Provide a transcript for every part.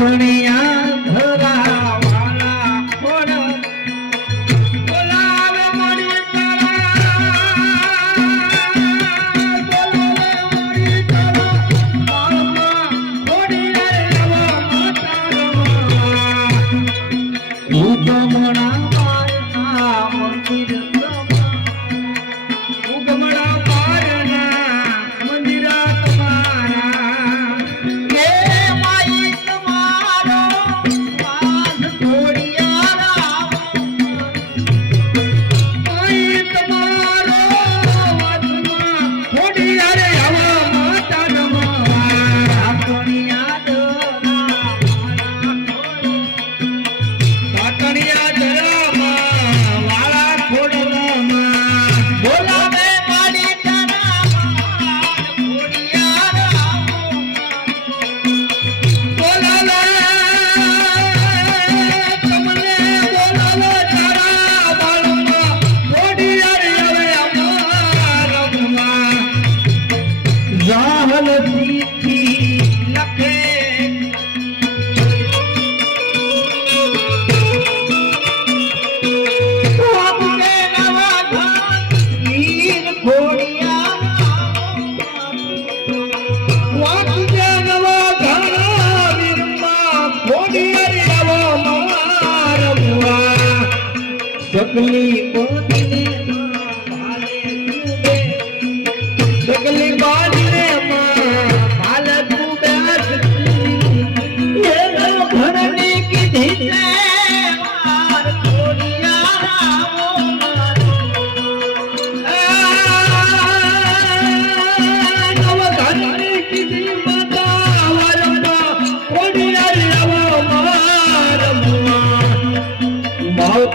kaniya সকলে পথ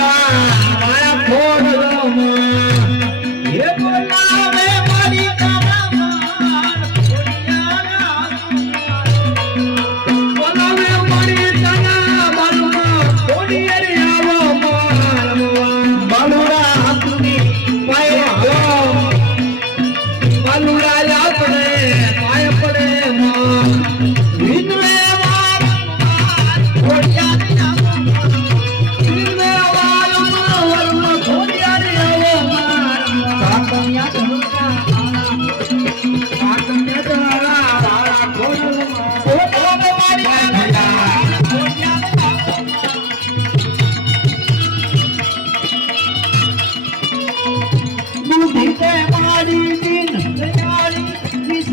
મારા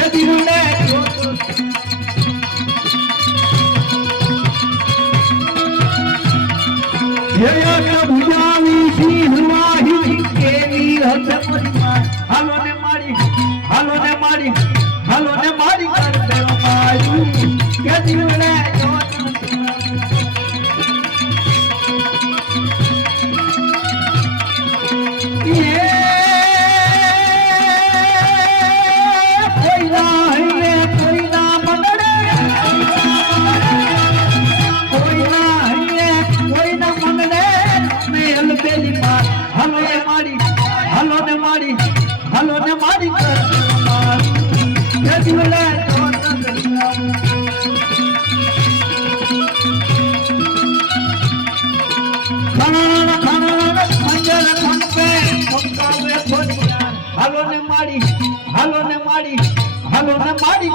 Kabiruna ಹಲೋನೆ ಮಾಡಿ ಹಲೋನೆ ಮಾಡಿ